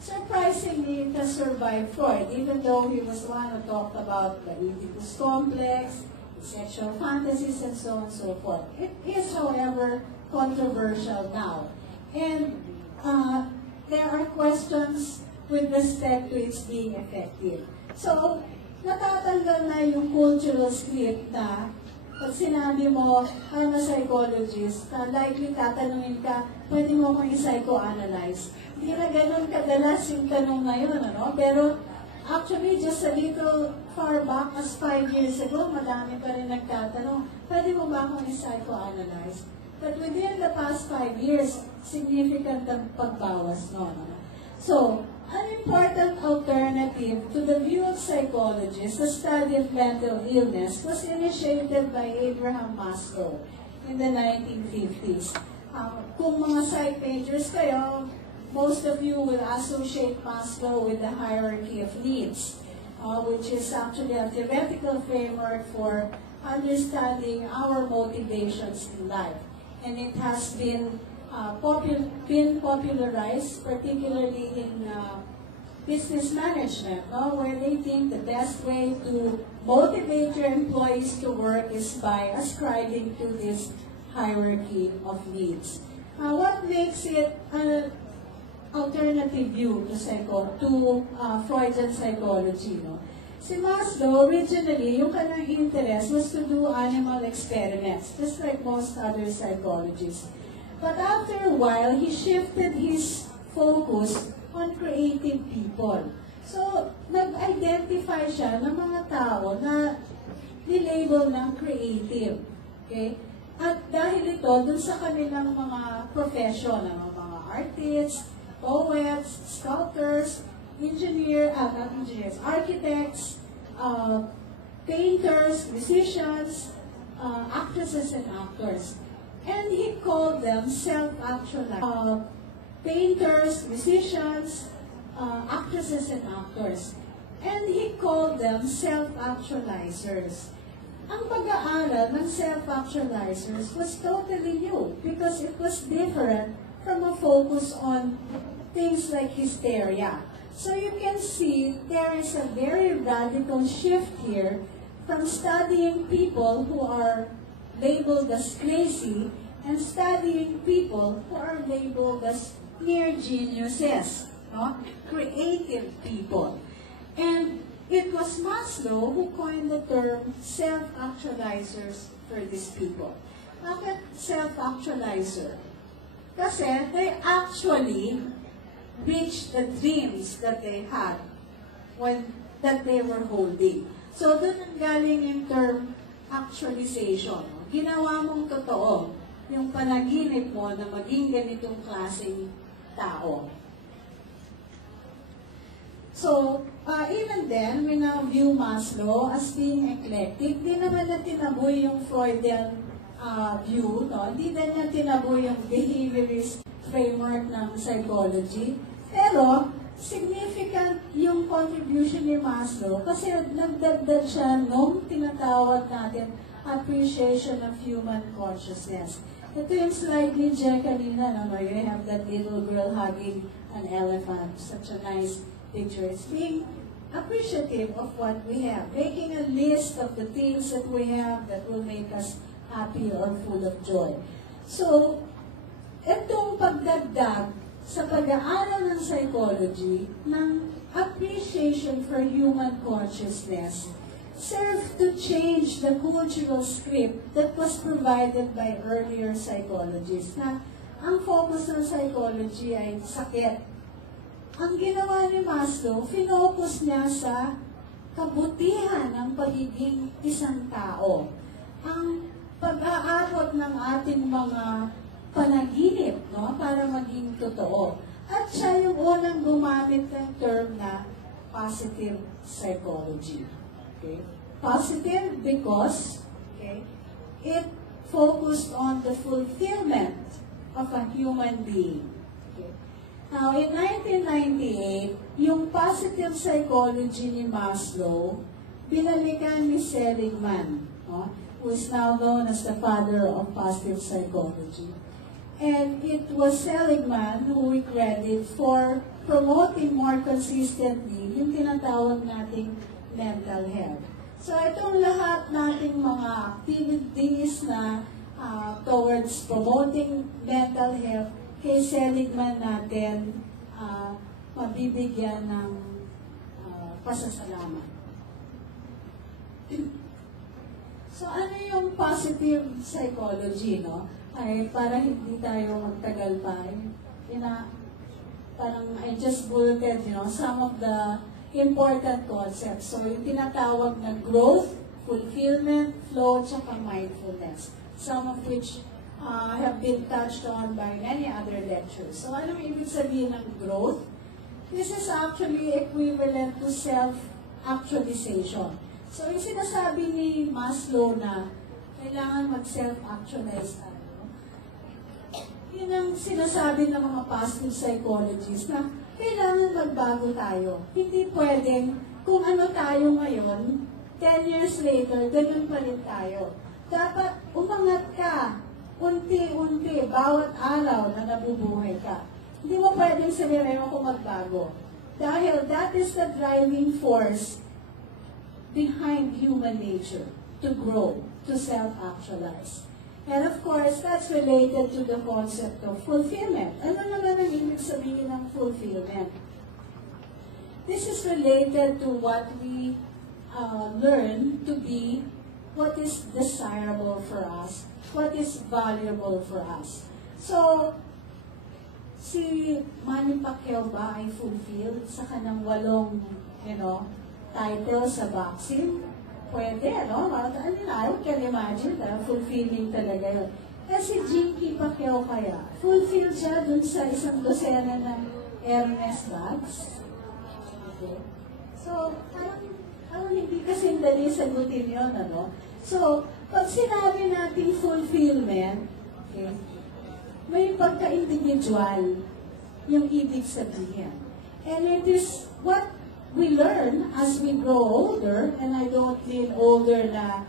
surprisingly, it has survived Freud, even though he was the one who talked about the Oedipus complex, sexual fantasies, and so on and so forth. It is, however, controversial now. And there are questions with respect to its being effective. So, natatanggal na yung cultural script na pag sinabi mo, I'm a psychologist, likely tatanungin ka, pwede mo akong i-psychoanalyze. Hindi na ganun kadalas yung tanong ngayon, ano? Pero actually, just a little far back, as 5 years ago, madami pa rin nagtatanong, pwede mo ba akong i-psychoanalyze? But within the past 5 years, significant ang pagbawas noon. So, an important alternative to the view of psychologists, the study of mental illness, was initiated by Abraham Maslow in the 1950s. Kung mga psych majors kayo, most of you will associate Maslow with the hierarchy of needs, which is actually a theoretical framework for understanding our motivations in life. And it has been popularized, particularly in business management, where they think the best way to motivate your employees to work is by ascribing to this hierarchy of needs. What makes it an alternative view to Freudian psychology? Si Maslow, originally, yung kanyang interest was to do animal experiments, just like most other psychologists. But after a while, he shifted his focus on creative people. So, nag-identify siya ng mga tao na nilabel ng creative. Okay? At dahil ito, dun sa kanilang mga profession, mga artists, poets, sculptors, architects, painters, musicians, actresses and actors. And he called them self-actualized. Painters, musicians, actresses and actors. And he called them self-actualizers. Ang pag-aaral ng self-actualizers was totally new because it was different from a focus on things like hysteria. So you can see there is a very radical shift here from studying people who are labeled as crazy and studying people who are labeled as near geniuses, creative people. And it was Maslow who coined the term self-actualizers for these people. Bakit self-actualizer? Kasi they actually reached the dreams that they had that they were holding. So doon ang galing yung term actualization. Ginawa mong totoo yung panaginip mo na maging ganitong klaseng tao. So, even then, we now view Maslow as being eclectic. Di naman na tinaboy yung Freudian view, Di na niya tinaboy yung behaviorist framework ng psychology. Pero, significant yung contribution ni Maslow kasi nagdagdag siya nung tinatawag natin appreciation of human consciousness. Ito yung slide ni Jack kanina, you have that little girl hugging an elephant. Such a nice picture. It's being appreciative of what we have, making a list of the things that we have that will make us happy or full of joy. So, itong pagdagdag sa pag-aaral ng psychology ng appreciation for human consciousness served to change the cultural script that was provided by earlier psychologists na ang focus ng psychology ay sakit. Ang ginawa ni Maslow, finocus niya sa kabutihan ng pagiging isang tao. Ang pag-aabot ng ating mga panaginip, para maging totoo. At siya yung unang gumamit ng term na positive psychology. Okay? Positive because it focused on the fulfillment of a human being. Okay? Now, in 1998, yung positive psychology ni Maslow, binalikan ni Seligman, who is now known as the father of positive psychology. And it was Seligman who we credit for promoting more consistently yung tinatawag nating mental health. So itong lahat nating mga activities na towards promoting mental health, kay Seligman natin mabibigyan ng pasasalamat. So ano yung positive psychology, no? Ay para hindi tayo magtagal pa. Parang I just bulleted, some of the important concepts. So yung tinatawag na growth, fulfillment, flow, tsaka mindfulness. Some of which have been touched on by many other lectures. So anong ibig sabihin ng growth? This is actually equivalent to self-actualization. So yung sinasabi ni Maslow na kailangan mag-self-actualize tayo. Yun ang sinasabi ng mga positive psychologists na kailangan magbago tayo. Hindi pwedeng kung ano tayo ngayon, 10 years later, ganun pa rin tayo. Dapat umangat ka, unti-unti, bawat araw na nabubuhay ka. Hindi mo pwedeng sabihin ko magbago. Dahil that is the driving force behind human nature, to grow, to self-actualize. And of course, that's related to the concept of fulfillment. Ano naman ang ibig sabihin ng fulfillment? This is related to what we learn to be what is desirable for us, what is valuable for us. So, si Manny Pacquiao ba ay fulfilled sa kanang 8, title sa boxing? Pwede, no? I can imagine, fulfilling talaga yun. Kasi Jinky Pacquiao kaya, fulfilled siya dun sa 1 dosena ng Hermes bags. Okay. So, parang hindi kasi dali sagutin yun, ano? So, pag sinabi natin fulfillment, okay, may pagka-individual yung ibig sabihin. And it is what we learn as we grow older, and I don't mean older na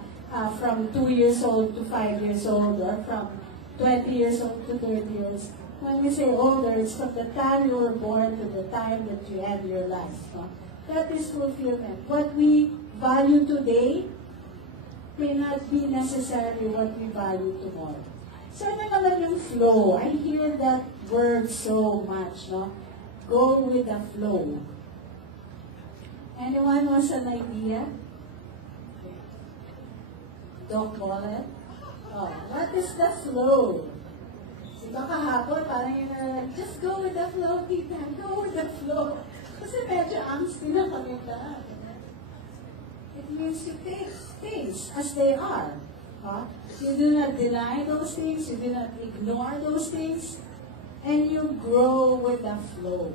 from 2 years old to 5 years old, or from 20 years old to 30 years. When we say older, it's from the time you were born to the time that you end your life. No? That is fulfillment. What we value today may not be necessarily what we value tomorrow. So ano naman yung flow? I hear that word so much, no? Go with the flow. Anyone wants an idea? Doc Wallet? Oh, what is the flow? Diba kahapon, parang yun just go with the flow, tita. Go with the flow. Kasi medyo angsty na kami ka. It means to take things as they are. Huh? You do not deny those things, you do not ignore those things, and you grow with the flow.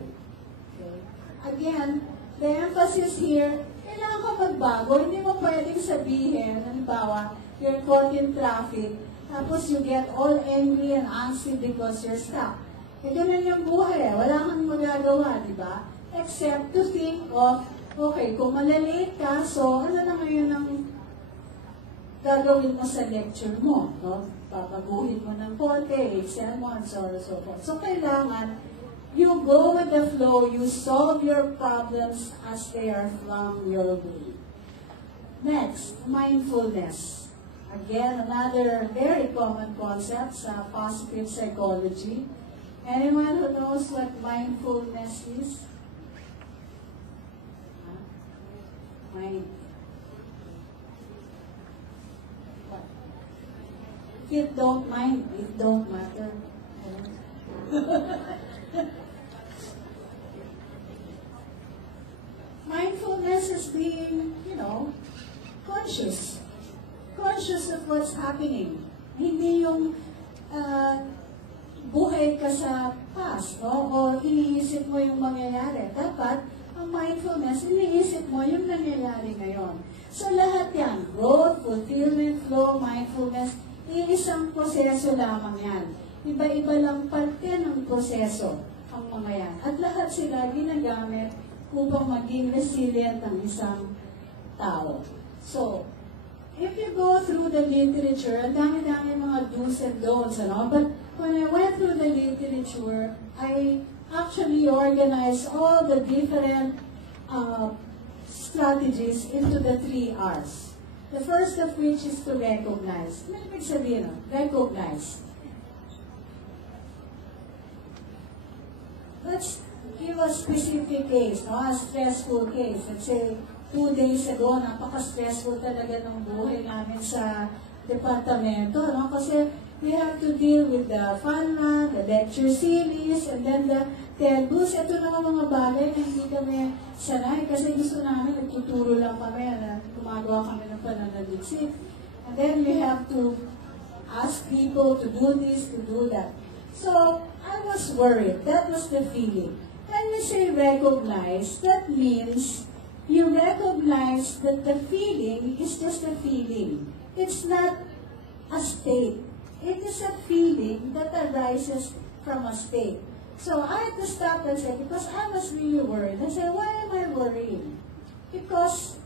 Okay? Again, the emphasis here, kailangan ka magbago. Hindi mo pwedeng sabihin, halimbawa, you're caught in traffic, tapos you get all angry and angsty because you're stuck. E ganun yung buhay, wala kang magagawa, di ba? Except to think of, okay, kung malalate ka, so ano na ngayon ang gagawin mo sa lecture mo, no? Papaguhin mo ng konti, exam mo, and so on and so forth. So, kailangan, you go with the flow, you solve your problems as they are flung your way. Next, mindfulness. Again, another very common concept sa positive psychology. Anyone who knows what mindfulness is? If you don't mind, it don't matter. Mindfulness is being, conscious. Conscious of what's happening. Hindi yung buhay ka sa past, no? O iniisip mo yung mangyayari. Dapat, ang mindfulness, iniisip mo yung nangyayari ngayon. So lahat yan, growth, fulfillment, flow, mindfulness, iisang proseso lamang yan. Iba-iba lang parte ng proseso ang mga yan. At lahat sila ginagamit upang maging resilient ang isang tao. So, if you go through the literature, ang dami-dami mga do's and don'ts, ano? But when I went through the literature, I actually organize all the different strategies into the 3 R's. The first of which is to recognize. Ano ibig sabihin? Recognize. Let's give a specific case, no? A stressful case. Let's say, 2 days ago, napaka-stressful talaga ng buhay namin sa departamento, no? Kasi we have to deal with the fun run, the lecture series, and then the textbooks. Ito na mga bagay na hindi kami sanay kasi gusto namin, nagtuturo lang kami, na gumagawa kami ng pananaliksik. And then we have to ask people to do this, to do that. So, I was worried. That was the feeling. When we say recognize, that means you recognize that the feeling is just a feeling. It's not a state. It is a feeling that arises from a state. So I had to stop and say, because I was really worried. I said, why am I worrying? Because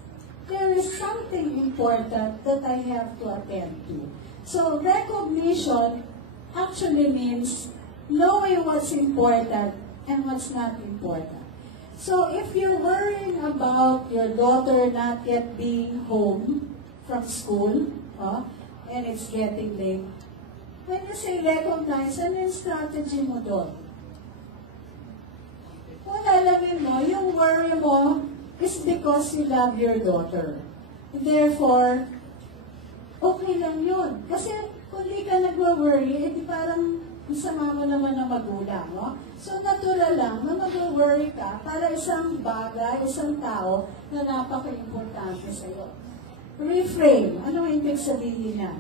there is something important that I have to attend to. So recognition actually means knowing what's important and what's not important. So if you're worrying about your daughter not yet being home from school, and it's getting late, when you say recognize, ano yung strategy mo doon? Kung alamin mo, yung worry mo is because you love your daughter. Therefore, okay lang yun. Kasi kung di ka nag-worry, edi parang sama mo naman ng magulang, no? So, natural lang na mag-worry ka para isang bagay, isang tao na napaka-importante sa'yo. Reframe. Anong ibig sabihin niya?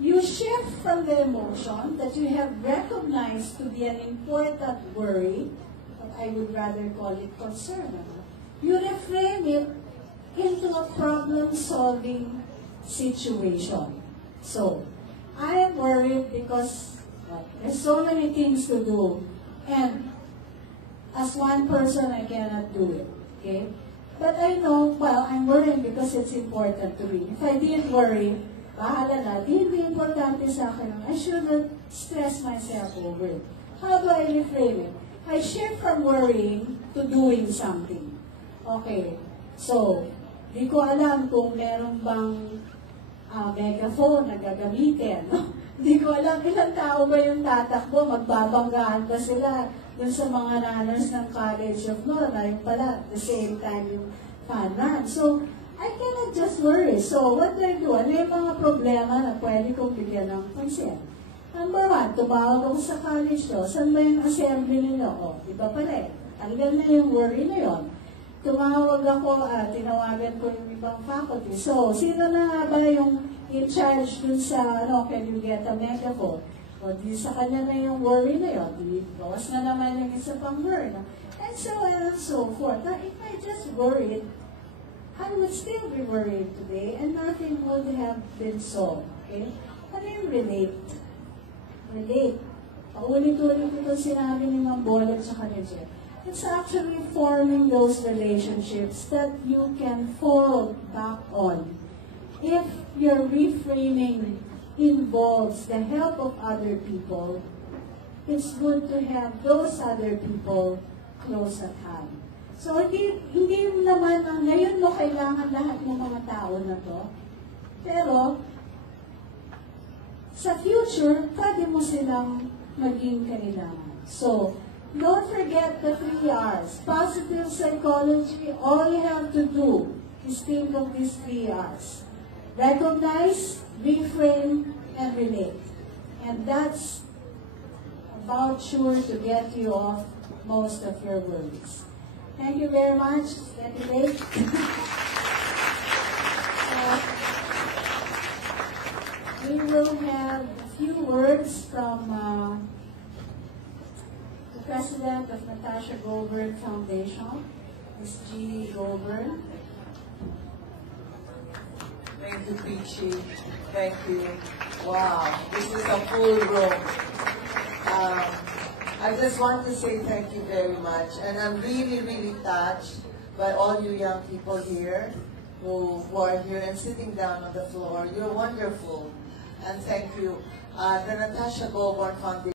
You shift from the emotion that you have recognized to be an important worry, but I would rather call it concern. You reframe it into a problem-solving situation. So, I am worried because there's so many things to do, and as one person, I cannot do it, okay? But I know, well, I'm worried because it's important to me. If I didn't worry, bahala na, hindi importante sa akin. I shouldn't stress myself over it. How do I reframe it? I shift from worrying to doing something. Okay, so, di ko alam kung meron bang megaphone na gagamitin. Di ko alam ilang tao ba yung tatakbo, magbabanggaan ba sila dun sa mga runners ng College of Law na yung pala, at the same time yung fun run. So, I cannot just worry. So, what do I do? Ano yung mga problema na pwede kong bigyan ng pansin? Number 1, tumawag ako sa college ko. Saan ba yung assembly nila? O, iba pala eh. Tanggal na yung worry na yon. Tumawag ako, tinawagan ko yung ibang faculty. So, sino na nga ba yung in charge dun sa, can you get a megaphone? O, di sa kanya na yung worry na yon. Di, bawas na naman yung isa pang worry. No? And so on and so forth. Now, if I just worried, I would still be worried today and nothing would have been solved. Okay? Ano yung relate? Relate. Paulit-ulit ito sinabi ni Ma'am Bolet sa kanila. It's actually forming those relationships that you can fall back on. If your reframing involves the help of other people, it's good to have those other people close at hand. So, hindi naman ngayon mo kailangan lahat ng mga tao na to. Pero, sa future, pwede mo silang maging kailangan. So, don't forget the 3 R's. Positive psychology, all you have to do is think of these 3 R's. Recognize, reframe, and relate. And that's about sure to get you off most of your worries. Thank you very much. Thank you, Dave. We will have a few words from the President of Natasha Goldberg Foundation, Ms. G. Goldberg. Thank you, Peachy. Thank you. Wow, this is a full room. I just want to say thank you very much. And I'm really, really touched by all you young people here who are here and sitting down on the floor. You're wonderful. And thank you. The Natasha Goldberg Foundation.